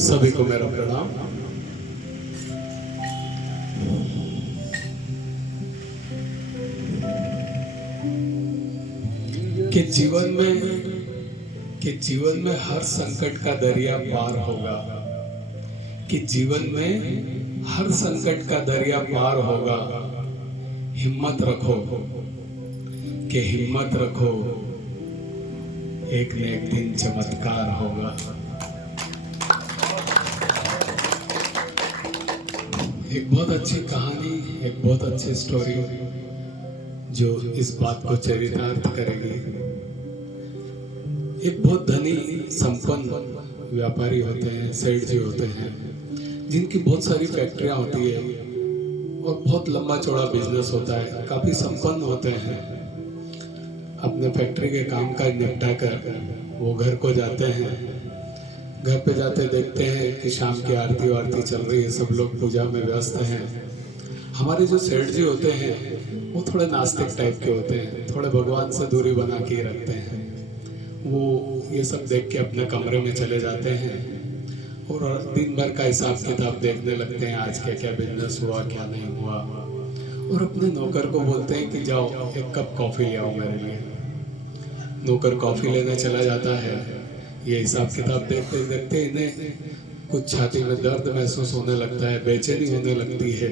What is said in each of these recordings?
सभी को मेरा प्रणाम। कि जीवन में हर संकट का दरिया पार होगा, कि जीवन में हर संकट का दरिया पार होगा। हिम्मत रखो, कि हिम्मत रखो, एक न एक दिन चमत्कार होगा। एक बहुत अच्छी कहानी, एक बहुत अच्छी स्टोरी जो इस बात को चरितार्थ करेगी। एक बहुत धनी संपन्न व्यापारी होते हैं, सेठ जी होते हैं, जिनकी बहुत सारी फैक्ट्रियां होती है और बहुत लंबा चौड़ा बिजनेस होता है। काफी संपन्न होते हैं। अपने फैक्ट्री के काम काज निपटा कर वो घर को जाते हैं। घर पे जाते देखते हैं कि शाम की आरती वारती चल रही है, सब लोग पूजा में व्यस्त हैं। हमारे जो सेठ जी होते हैं वो थोड़े नास्तिक टाइप के होते हैं, थोड़े भगवान से दूरी बना के ही रखते हैं। वो ये सब देख के अपने कमरे में चले जाते हैं और दिन भर का हिसाब किताब देखने लगते हैं, आज क्या क्या बिजनेस हुआ, क्या नहीं हुआ। और अपने नौकर को बोलते हैं कि जाओ एक कप कॉफी ले आओ मेरे लिए। नौकर कॉफी लेने चला जाता है। ये हिसाब किताब देखते देखते इन्हें कुछ छाती में दर्द महसूस होने लगता है, बेचैनी होने लगती है।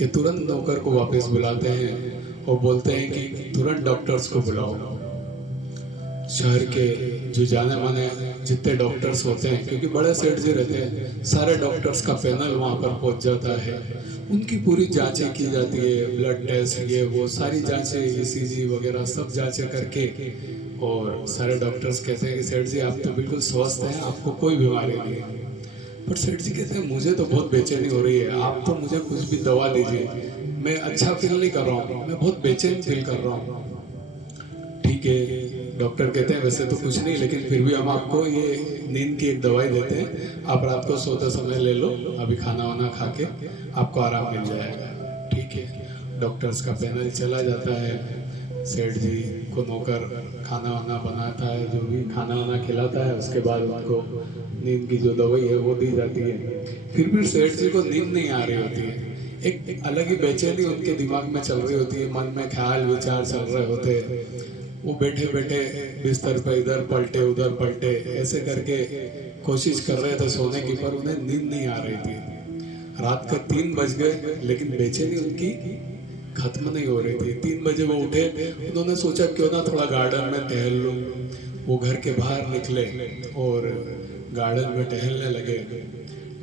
ये तुरंत नौकर को वापस बुलाते हैं और बोलते हैं कि तुरंत डॉक्टर्स को बुलाओ। शहर के जो जाने माने जितने डॉक्टर्स होते हैं, क्योंकि बड़े सेठ जी रहते हैं, सारे डॉक्टर्स का पैनल वहाँ पर पहुँच जाता है। उनकी पूरी जांचें की जाती है, ब्लड टेस्ट, ये वो सारी जांचें, ईसीजी वगैरह सब जांचें करके, और सारे डॉक्टर्स कहते हैं कि सेठ जी आप तो बिल्कुल स्वस्थ हैं, आपको कोई बीमारी नहीं है। पर सेठ जी कहते हैं मुझे तो बहुत बेचैनी हो रही है, आप तो मुझे कुछ भी दवा दीजिए, मैं अच्छा फील नहीं कर रहा हूँ, मैं बहुत बेचैन फील कर रहा हूँ। ठीक है, डॉक्टर कहते हैं वैसे तो कुछ नहीं, लेकिन फिर भी हम आपको ये नींद की एक दवाई देते हैं, आप रात को सोते समय ले लो, अभी खाना वाना खा के आपको आराम मिल जाएगा। ठीक है, डॉक्टर्स का पैनल चला जाता है। सेठ जी को नौकर खाना वाना बनाता है, जो भी खाना वाना खिलाता है, उसके बाद उनको नींद की जो दवाई है वो दी जाती है। फिर भी सेठ जी को नींद नहीं आ रही होती है, एक अलग ही बेचैनी उनके दिमाग में चल रही होती है, मन में ख्याल विचार चल रहे होते हैं। वो बैठे बैठे बिस्तर पे इधर पलटे उधर पलटे ऐसे करके कोशिश कर रहे थे सोने की, पर उन्हें नींद नहीं आ रही थी। रात का 3 बज गए, लेकिन बेचैनी उनकी खत्म नहीं हो रही थी। 3 बजे वो उठे, उन्होंने सोचा क्यों ना थोड़ा गार्डन में टहल लूं। वो घर के बाहर निकले और गार्डन में टहलने लगे।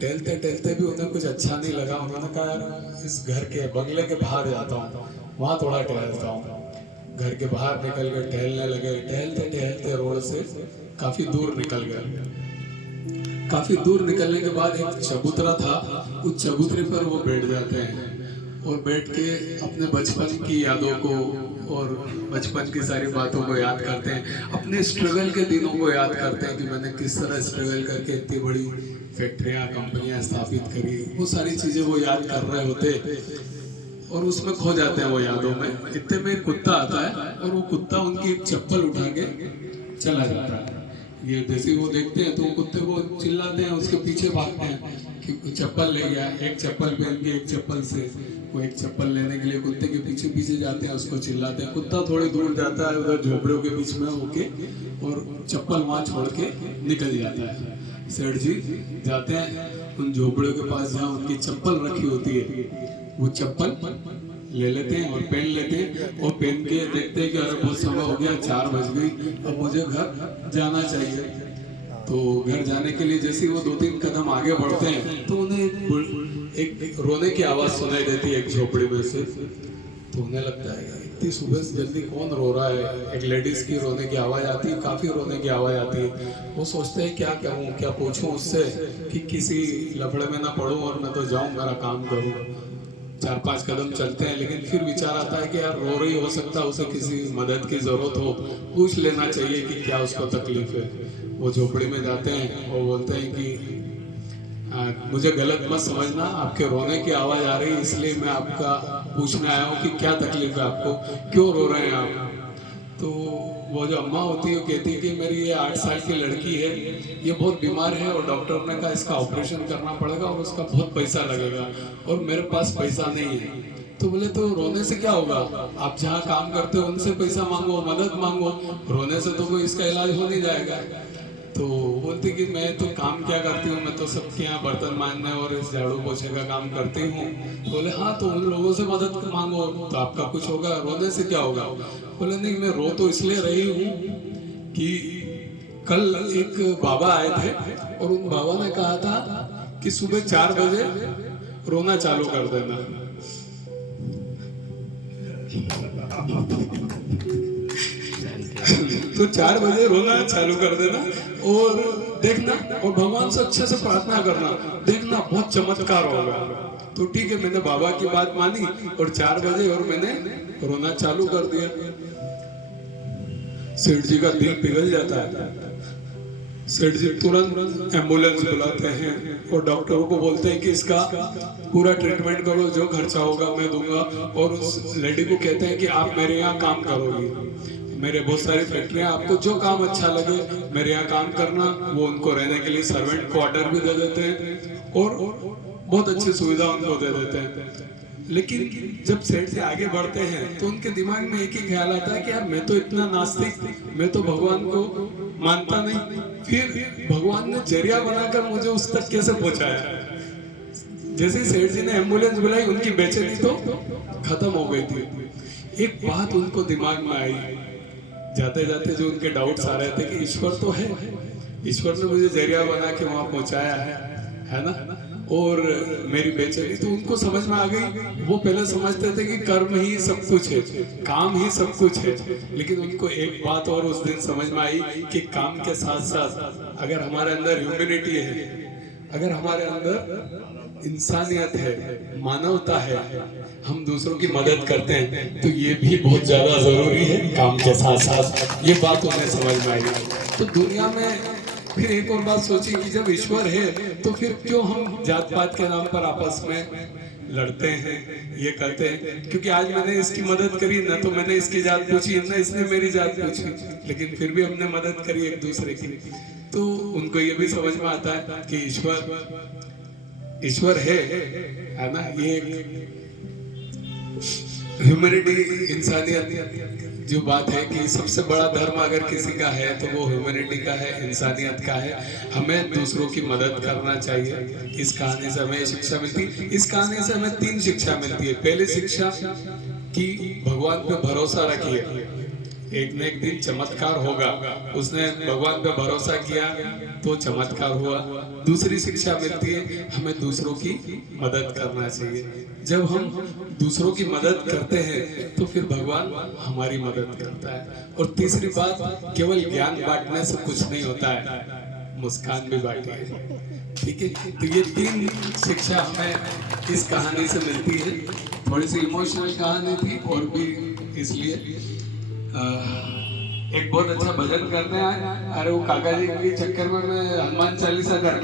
टहलते टहलते भी उन्हें कुछ अच्छा नहीं लगा। उन्होंने कहा यार इस घर के बंगले के बाहर जाता हूँ, वहाँ थोड़ा टहलता हूँ। घर के बाहर निकल गए, टहलने लगे। टहलते टहलते रोड से काफी दूर निकल गए। काफी दूर निकलने के बाद एक चबूतरा था, उस चबूतरे पर वो बैठ जाते हैं और बैठ के अपने बचपन की यादों को और बचपन की सारी बातों को याद करते हैं, अपने स्ट्रगल के दिनों को याद करते हैं कि मैंने किस तरह स्ट्रगल करके इतनी बड़ी फैक्ट्रियां कंपनियां स्थापित करी। वो सारी चीजें वो याद कर रहे होते और उसमें खो जाते हैं वो यादों में। इतने में कुत्ता आता है और वो कुत्ता उनकी एक चप्पल उठा के चला जाता है। ये जैसे वो देखते हैं तो वो कुत्ते को चिल्लाते हैं, उसके पीछे भागते हैं कि चप्पल ले गया। एक चप्पल पहन के एक चप्पल से वो एक चप्पल लेने के लिए कुत्ते के पीछे पीछे जाते हैं, उसको चिल्लाते हैं। कुत्ता थोड़ी दूर जाता है उधर झोपड़ियों के बीच में होके और चप्पल वहाँ छोड़ के निकल जाता है। सेठ जी जाते हैं उन झोपड़ियों के पास जहाँ उनकी चप्पल रखी होती है, वो चप्पल ले लेते हैं और पहन लेते हैं और पहन के देखते हैं कि अरे बहुत समय हो गया, 4 बज गई, अब मुझे घर जाना चाहिए। तो घर जाने के लिए जैसे वो 2-3 कदम आगे बढ़ते हैं तो उन्हें एक रोने की आवाज सुनाई देती है एक झोपड़ी में से। तो उन्हें लगता है इतनी सुबह से जल्दी कौन रो रहा है। एक लेडीज की रोने की आवाज आती है, काफी रोने की आवाज आती है। वो सोचते हैं क्या करूं, क्या पूछूं उससे कि किसी लफड़े में ना पड़ूं और मैं तो जाऊं मेरा काम करूं। 4-5 कदम चलते हैं, लेकिन फिर विचार आता है कि यार रो रही, हो सकता है उसे किसी मदद की जरूरत हो, पूछ लेना चाहिए कि क्या उसको तकलीफ है। वो झोपड़ी में जाते हैं और बोलते हैं कि मुझे गलत मत समझना, आपके रोने की आवाज आ रही है इसलिए मैं आपका पूछने आया हूँ कि क्या तकलीफ है आपको, क्यों रो रहे हैं आप। तो वो जो अम्मा होती है वो कहती है कि मेरी ये 8 साल की लड़की है, ये बहुत बीमार है और डॉक्टर ने कहा इसका ऑपरेशन करना पड़ेगा और उसका बहुत पैसा लगेगा और मेरे पास पैसा नहीं है। तो बोले तो रोने से क्या होगा, आप जहाँ काम करते हो उनसे पैसा मांगो, मदद मांगो, रोने से तो कोई इसका इलाज हो नहीं जाएगा। तो बोलती कि मैं तो काम क्या करती हूँ, मैं तो सबके यहाँ बर्तन मांजने और इस झाड़ू पोछे का काम करती हूँ। बोले हाँ तो उन लोगों से मदद मांगो तो आपका कुछ होगा, रोने से क्या होगा। बोले नहीं मैं रो तो इसलिए रही हूँ कि कल एक बाबा आए थे और उन बाबा ने कहा था कि सुबह 4 बजे रोना चालू कर देना। तो 4 बजे रोना चालू कर देना और देखना और भगवान से अच्छे से प्रार्थना करना, देखना बहुत चमत्कार होगा। तो ठीक है, मैंने बाबा की बात मानी और 4 बजे और मैंने रोना चालू कर दिया। सेठ जी का दिल पिघल जाता है। सेठ जी तुरंत एम्बुलेंस बुलाते हैं और डॉक्टरों को बोलते हैं कि इसका पूरा ट्रीटमेंट करो, जो खर्चा होगा मैं दूंगा। और उस लेडी को कहते हैं कि आप मेरे यहाँ काम करोगी, मेरे बहुत सारी फैक्ट्रियां, आपको जो काम अच्छा लगे मेरे यहाँ काम करना। वो उनको रहने के लिए सर्वेंट क्वार्टर भी दे देते हैं और बहुत अच्छी सुविधा उनको दे देते हैं। लेकिन जब सेठ से आगे बढ़ते हैं तो उनके दिमाग में एक ही ख्याल आता है कि यार मैं तो इतना नास्तिक, मैं तो भगवान को मानता नहीं, फिर भगवान ने जरिया बनाकर मुझे उस तक कैसे पहुंचाया। जैसे सेठ जी ने एम्बुलेंस बुलाई उनकी बेचैनी तो खत्म हो गई थी। एक बात उनको दिमाग में आई, जाते जाते जो उनके डाउट्स आ रहे थे कि ईश्वर तो है, ईश्वर ने मुझे जरिया बना के वहां पहुंचाया है ना, और मेरी बेचैनी तो उनको समझ में आ गई। वो पहले समझते थे कि कर्म ही सब कुछ है, काम ही सब कुछ है, लेकिन उनको एक बात और उस दिन समझ में आई कि काम के साथ साथ अगर हमारे अंदर ह्यूमैनिटी है, अगर हमारे अंदर इंसानियत है, मानवता है, हम दूसरों की मदद करते हैं तो ये भी बहुत ज्यादा जरूरी है काम के साथ साथ। ये बात उन्हें समझ में आई। तो दुनिया में फिर एक और बात सोची कि जब ईश्वर है तो फिर क्यों हम जात पात के नाम पर आपस में लड़ते हैं, ये करते हैं। क्योंकि आज मैंने इसकी मदद करी, ना तो मैंने इसकी जात पूछी, ना इसने मेरी जात पूछी, लेकिन फिर भी हमने मदद करी एक दूसरे की। तो उनको ये भी समझ में आता है कि ईश्वर है ना। ये ह्यूमैनिटी, इंसानियत जो बात है कि सबसे बड़ा धर्म अगर किसी का है तो वो ह्यूमैनिटी का है, इंसानियत का है। हमें दूसरों की मदद करना चाहिए। इस कहानी से हमें शिक्षा मिलती, इस कहानी से हमें 3 शिक्षा मिलती है। पहली शिक्षा कि भगवान पे भरोसा रखिए, एक न एक दिन चमत्कार होगा। उसने भगवान पे भरोसा किया तो चमत्कार हुआ। दूसरी शिक्षा मिलती है हमें दूसरों की मदद करना चाहिए। जब हम दूसरों की मदद करते हैं तो फिर भगवान हमारी मदद करता है। और तीसरी बात, केवल ज्ञान बांटने से कुछ नहीं होता है, मुस्कान भी बांटिए। ठीक है, तो ये 3 शिक्षा हमें इस कहानी से मिलती है। थोड़ी सी इमोशनल कहानी थी और भी इसलिए एक बहुत अच्छा भजन करने आए। अरे वो काका जी के चक्कर में मैं हनुमान चालीसा करके